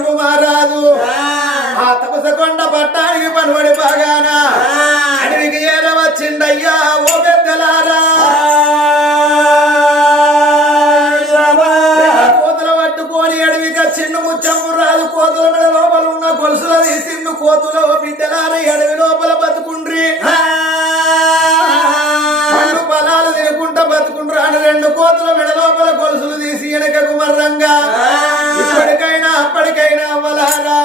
పరుగు మారాదు ఆ. తపసకొండ పట్టానికి పనుబడి బాగానా. అడవికి ఏల వచ్చిండయ్యా ఓ పెద్దలారా. కోతుల పట్టుకొని అడవికి చిన్ను ముచ్చము రాదు కోతుల మీద లోపల ఉన్న గొలుసుల తీసిండు కోతుల. బిడ్డలారా అడవి లోపల బతుకుండ్రి. బతుకుంటాను రెండు కోతుల మెడ లోపల గొలుసులు తీసి వెనకకు మర్రంగా. అవ్వలారా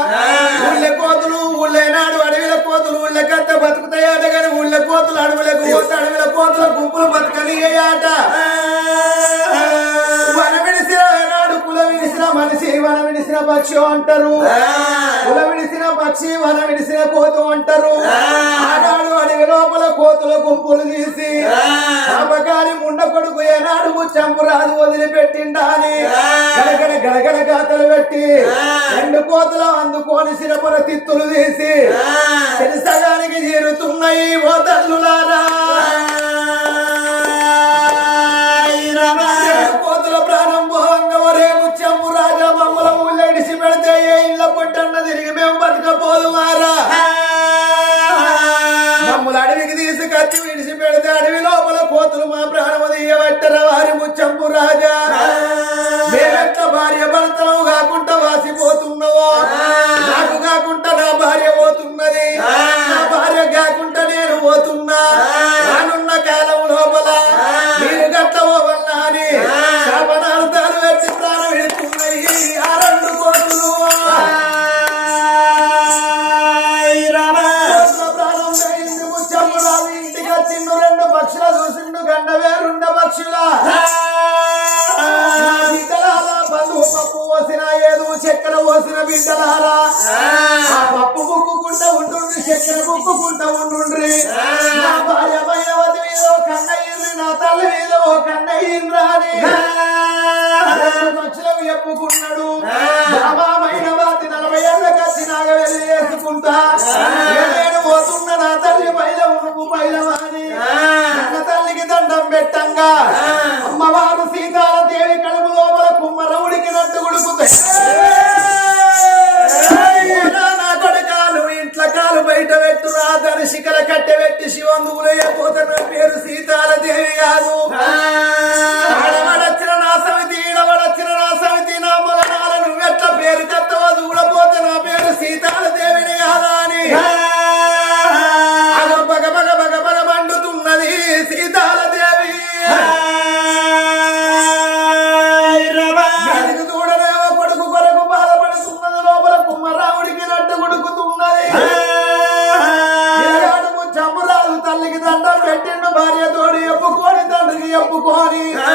ఊళ్ళ కోతులు ఊళ్ళైనాడు అడవిల కోతులు ఊళ్ళ కత్త బతుకుతాయి ఆట కానీ ఊళ్ళ కోతులు అడవులకు పోతే అడవిల కోతుల గుంపులు బతకని ఆట? వన విడిసిన కుల విడిసిన మనిషి వన విడిసిన పక్షి అంటారు. కుల విడిసిన పక్షి వన విడిసిన కోతు అంటారు. ఆనాడు అడిగి లోపల కోతుల గుంపులు తీసి. అమ్మగారి ముండ కొడుకు ఏనాడు ముచ్చంపు రాదు వదిలిపెట్టిండాని. గడగడ గడగడ గాతలు పెట్టి రెండు కోతుల అందుకోని శిరపుల తిత్తులు తీసి. తెలుసగానికి చేరుతున్నాయి ఓ తల్లులారా. పోదువారా మమ్మల్ని అడవికి తీసుకొచ్చి విడిచి పెడితే అడవి లోపల కోతులు మా ప్రాణము తీయబట్టర వారి ముచ్చంపు రాజు. Holy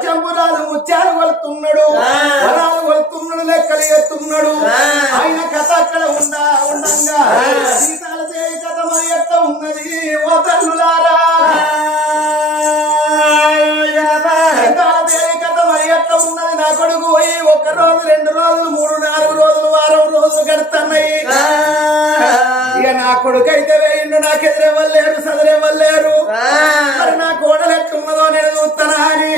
ముత్యంపురాలు ముత్యాలు కొలుతున్నాడు వరాలు కొలుతున్నాడు లెక్కలు ఎత్తున్నాడు ఆయన కథ అక్కడ ఉండా ఉండంగా. సీతాల దేవి కథ మరి ఎట్ట ఉన్నది? ఓ తల్లులారా. ఉన్నది? నా కొడుకు పోయి ఒక రోజు రెండు రోజులు మూడు నాలుగు రోజులు వారం రోజులు గడుతున్నాయి. ఇక నా కొడుకు అయితే వేయిండు నాకు ఎదురెవ్వలేరు చదురెవ్వలేరు మరి నా కోడలు ఎట్లున్నదో నేను చూస్తానా అని.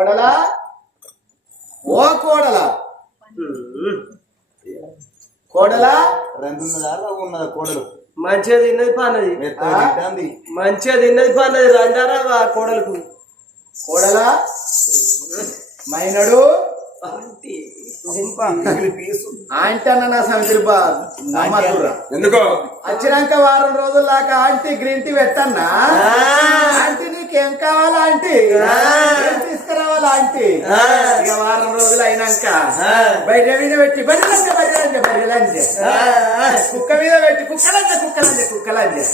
కోడలా? ఓ కోడలా. కోడలా? రెండున్నదా ఉన్నదా కోడలు. మంచిగా తిన్నది? తింటాంది. మంచిగా తిన్నది పన్నది. రండారా కోడలకు. కోడలా? మైనడు? ఆంటీ అన్న నా సందర్భ నమ్మదురా ఎందుకో? వచ్చినాక వారం రోజుల దాకా ఆంటీ గ్రీన్ టీ పెట్టన్నా? ఆంటీ నీకేం కావాలా ఆంటీ? తీసుకురావాలా ఆంటీ? ఇక వారం రోజులు అయినాక బయట మీద పెట్టి బయటలంటే బయటలంటే బయటలంటే కుక్క మీద పెట్టి కుక్కలంటే కుక్కలంటే కుక్కలంటే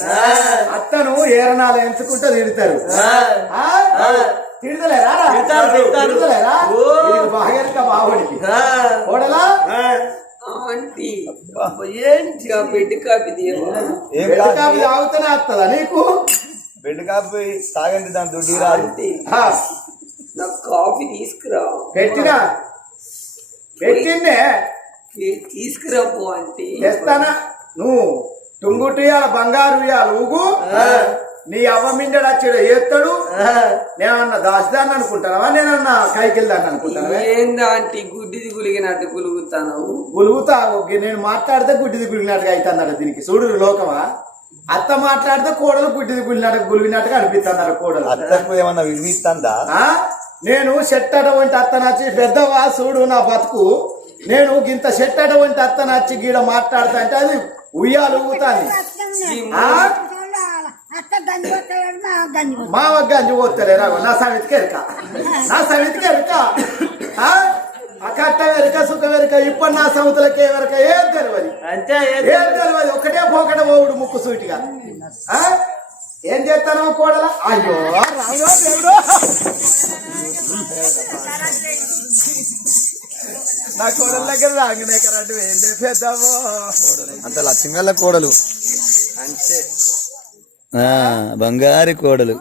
అత్తను ఏరణాలు ఎంచుకుంటూ తిడతారు. ఆ? తిడతలేరా. తిడతలేరా బాగా బావుడికి. ఆంటీ ఏంటి ఆ బెడ్ కాపీ బెడ్ కాదు కాఫీ తాగుతూనే వస్తుందా నీకు? బెడ్ కాపీ తాగండి దాని దుడ్డి రాదు. నాకు కాఫీ తీసుకురా. పెట్టినా? పెట్టిందే? తీ- తీసుకురా పో ఆంటీ. చేస్తానా నువ్వు టుంగుటు ఇయ్యాల బంగారు ఇయ్యాలి ఊగు నీ అవ్వ మిండడు వచ్చాడు ఏత్తడు నేనన్నా దాచిదాన్ని అనుకుంటానవా? నేనన్నా కైకిల్దాన్ని అనుకుంటానవా? ఏంది ఆంటీ గుడ్డిది గులిగినట్టు గులుగుతాను గులుగుతా ఓకే, నేను మాట్లాడితే గుడ్డిది గులిగినట్టుగా అవుతుందట దీనికి. చూడు లోకమా? అత్త మాట్లాడితే కోడలు గుడ్డిది గులినట్టు గులిగినట్టుగా అనిపిస్తుందట కోడలు అత్తకు ఏమన్నా విలువిస్తుందా ఆ? నేను షెట్ అటువంటి అత్త నచ్చి పెద్దవా చూడు నా బతుకు నేను గింత షెట్ అటువంటి అత్త నచ్చి గీడ మాట్లాడతా అంటే అది ఉయ్యాలు ఊగుతాంది ఆ? అత్త గంజి పోతలే నా సమితికి ఎరుక నా సమితికి ఎరుక ఆ? అకట్ట వెరక సుఖ వెరక ఇప్పుడు నా సముద్రకే వెరక ఏం తెలియదు అంతే ఏం ఏం తెలియదు ఒకటే పోకట పోవుడు ముక్కు సూటిగా. ఆ? ఏం చేస్తాను కోడల? అయ్యో రామో దేవుడు. నా కోడల దగ్గర రాగానే కరెంట్ వేయండి పెద్దమ్మో అంత లక్ష్మీల కోడలు. అంతే. ఆ, బంగారు కోడలు.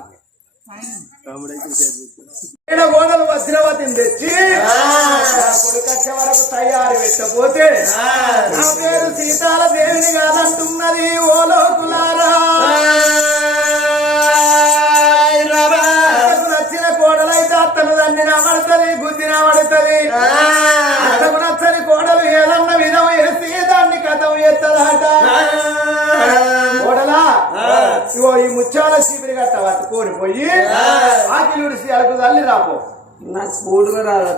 కోడలు వజ్రవతిని తెచ్చి నా కొడుకు వచ్చే వరకు తయారు పెట్టకపోతే నా పేరు సీతాల దేవిని కాదంటున్నది ఓ లోకులారా. నచ్చిన కోడలైతే అత్తను దండిన పడుతుంది గుద్దిన పడుతుంది. అత్తకు నచ్చని కోడలు ఏదన్న విధం వేసి దాన్ని కథం ఎత్తదట. ఇగో ఈ ముత్యాల చీపిరి గట్ట పట్టుకొని పోయి ఆకిలుడిసి అలకు తల్లి రాపో. నాకు స్కూల్గా రాదు.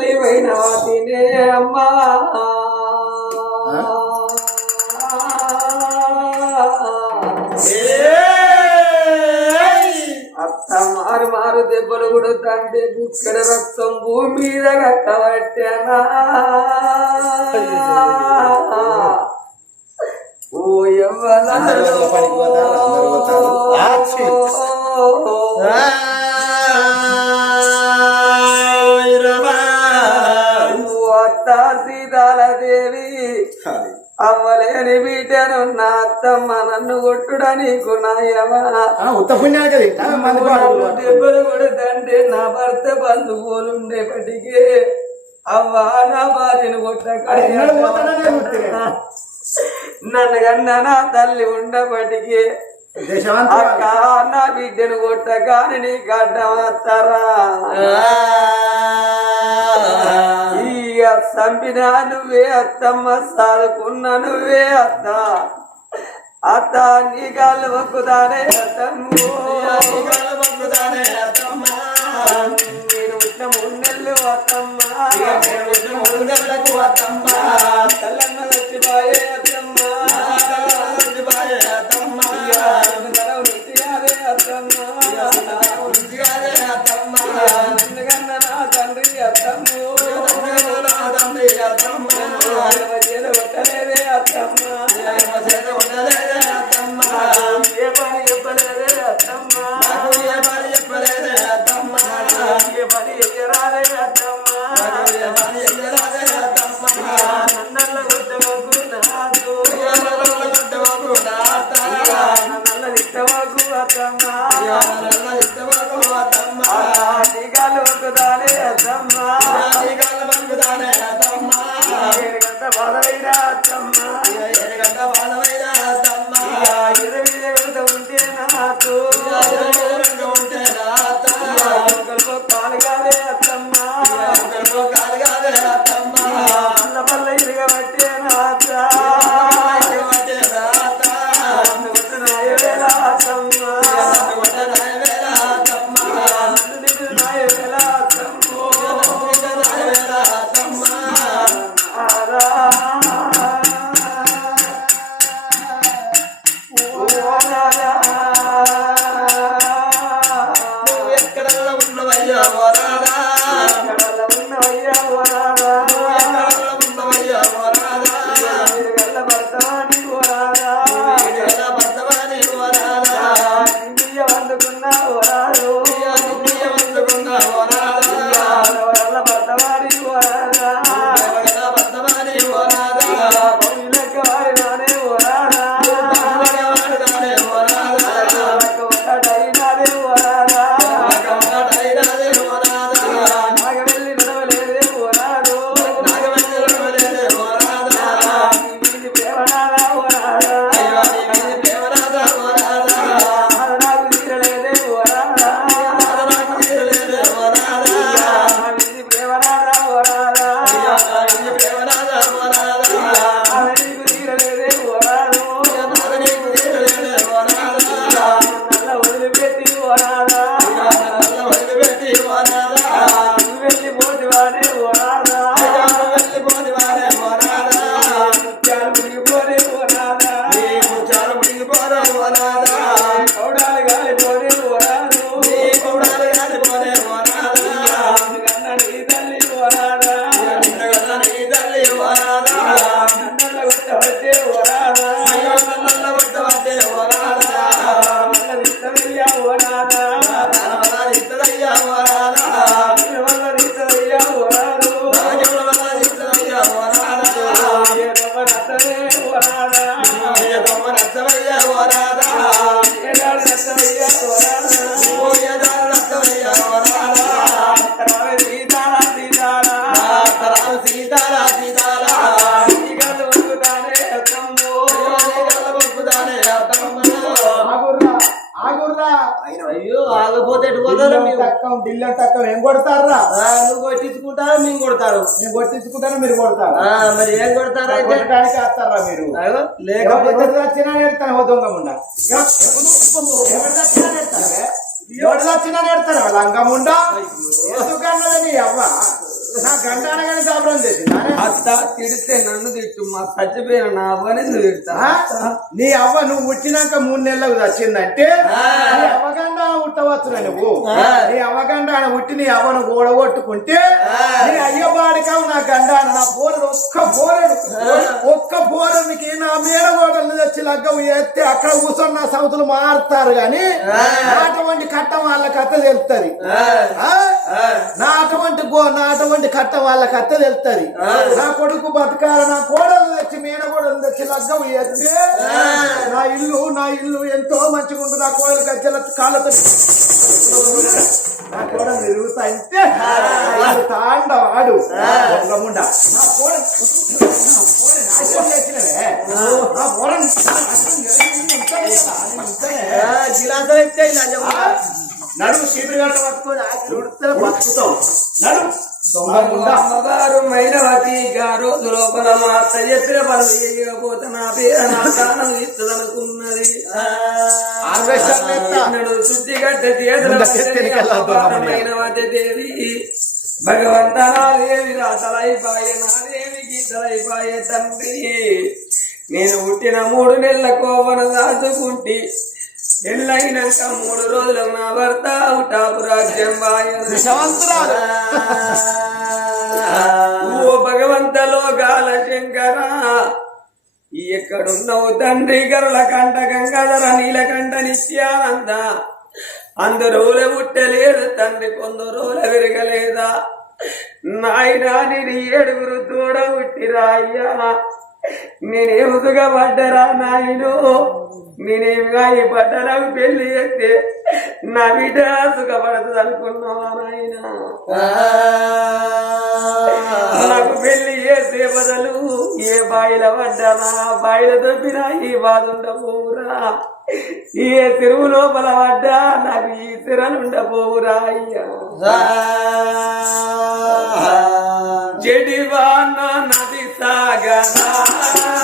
కన్న తల్లి పోయిన తినే అమ్మా. అత్త మారు మారు దెబ్బలు కొడుతుంటే బుక్కడ రక్తం భూమి మీద కట్టబట్టానా? ఓ ఎవ్వల బిడ్డను నా అత్తమ్మ నన్ను కొట్టుడా నీకు దెబ్బలు కొడుతంటే నా భర్త బంధువులుండేపటికి. అవ్వా నా భార్యను. కొట్టక నన్ను కన్నా నా తల్లి ఉండబటికి అక్క నా బిడ్డను కొట్టక నీకు అడ్డమస్తారా ఇక చంపినా నువ్వే అత్తమ్మ సాదుకున్న నువ్వే అత్త. అత్త నీ మొక్కుతానే అత్తమ్ము. నేను పుట్టిన మూడు నెలలు అత్తమ్మ. తల్లన్న చచ్చిపోయే అత్తమ్మ. ఎదమ అనాథ అయ్యో ఆగపోతే ఎటు పోతారు మీరు? తక్కం ఢిల్లీ తక్కం ఏం కొడతారా? నువ్వు కొట్టించుకుంటారా మేము కొడతారు? నేను కొట్టించుకుంటాను మీరు కొడతారు? మరి ఏం కొడతారు కొట్టడానికి వస్తారా మీరు? లేకపోతే వచ్చినా నేర్తాను దొంగ ముండా. ఎవరు వచ్చినా నేర్తారు? లంగముండా ఎందుకన్నది నీ అవ్వ? నా చేసిందా అత్త తిడితే నన్ను తిట్టు మా చచ్చిపోయిన నా అవ్వని నువ్వు తిడతా? నీ అవ్వ నువ్వు పుట్టినాక మూడు నెలలకు వచ్చిందంటే నీ అవ్వగండ ఉట్టవచ్చు నువ్వు. నీ అవ్వగండ పుట్టి నీ అవ్వను ఓడగొట్టుకుంటే నీ అయ్య బాడికావు నా గండ నా పోరడు ఒక్క పోరడు ఒక్క పోరడికి నా మేడగోడలు తెచ్చి లగ్గం ఎత్తే అక్కడ కూర్చొని నా సౌతులు మారుతారు గాని నా అటువంటి కట్టం వాళ్ళ కథ తెలుస్తుంది నా అటువంటి గో నా అటువంటి కట్టం వాళ్ళ కథ తెలుస్తుంది నా కొడుకు బతకాల నా కోడలు తెచ్చి మేనగోడలు తెచ్చి లగ్గం ఎత్తే నా ఇల్లు నా ఇల్లు ఎంతో మంచిగా ఉంటుంది నా కోడలు గజ్జల కాళ్ళతో నా కోడలు తిరుగుతా అంటే వాడు తాండవాడు. దొంగముండ నా కోడలు కోడలు నాశనం చేసినవే. నా కోడలు నాశనం చేసి గంట పట్టుకొని దొంగముండ అమ్మగారు మైనవతి గారు లోపల మా అత్త చెప్పిన పనులు చేయకపోతే నా పేరు నా ప్రాణం ఇస్తుందనుకున్నది. హార్వెస్టర్ ఎత్తా. ఎన్నడు శుద్ధి గడ్డ మైనవతి దేవి భగవంత నాదేవి రాతలైపాయే నాదేవి గీతలైపాయే తండ్రి. నేను పుట్టిన మూడు నెలల కోవన దాచుకుంటి పెళ్ళైనాక మూడు రోజులు నా భర్త టాపు రాజ్యం ఓ భగవంత లోకాల శంకర ఎక్కడున్నావు తండ్రి? గరుల కంట గంగాధర నీలకంఠ నిత్యానంద. అందరూల పుట్టలేదు తండ్రి కొందరూల విరగలేదా? నాయనా నేను ఏడుగురు తోడ పుట్టిరా అయ్యా. నేనేముగా పడ్డరా నాయను? నేనేమిగా ఈ పడ్డరాకు పెళ్ళి చేస్తే? నా బిడ్డ సుఖపడుతుంది అనుకున్నావా నాయనా? నాకు పెళ్ళి చేసే బదులు ఏ బాయిల పడ్డానా? బాయిల దొబ్బినా ఈ బాధ ఏ చెరువు లోపల పడ్డా నాకు ఈ సిరలు ఉండబోవురా అయ్యా? చెడివాన నది i'm Sarah.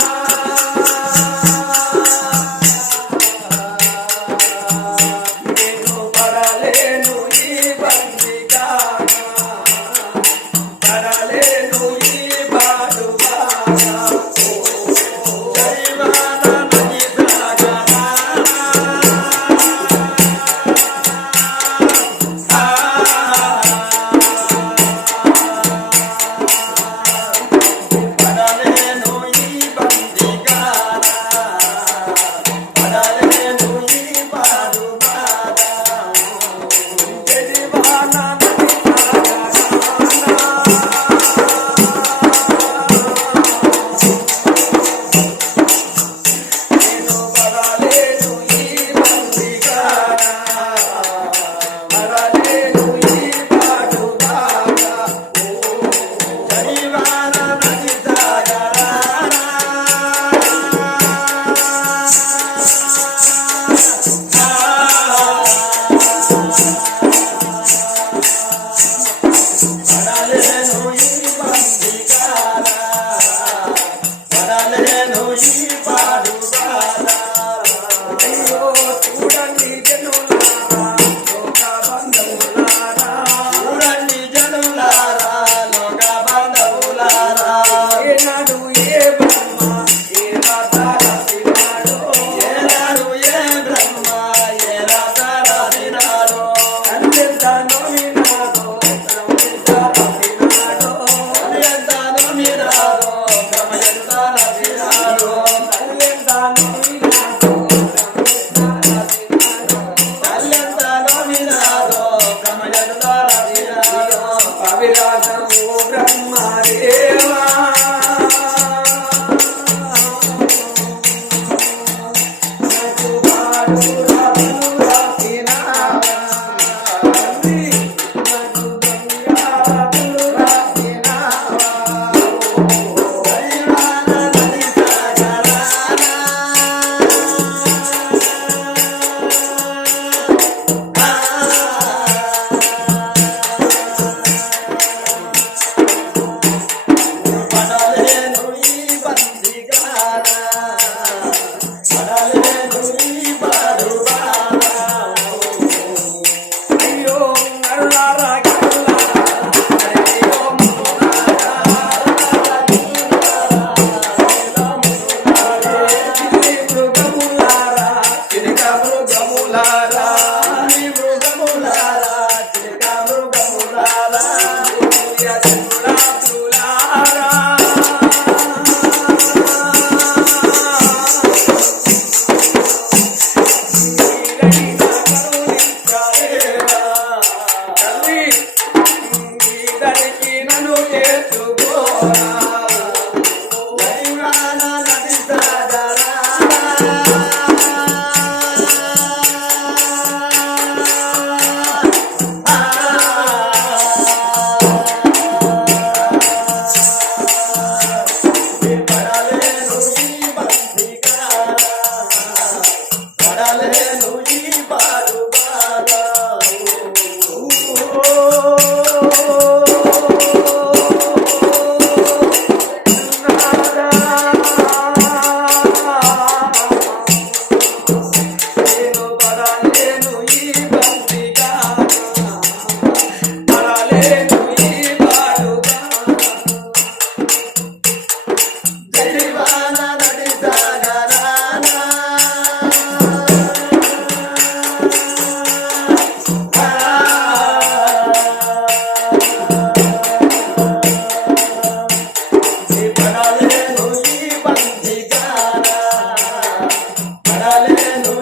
హల్లెలూయా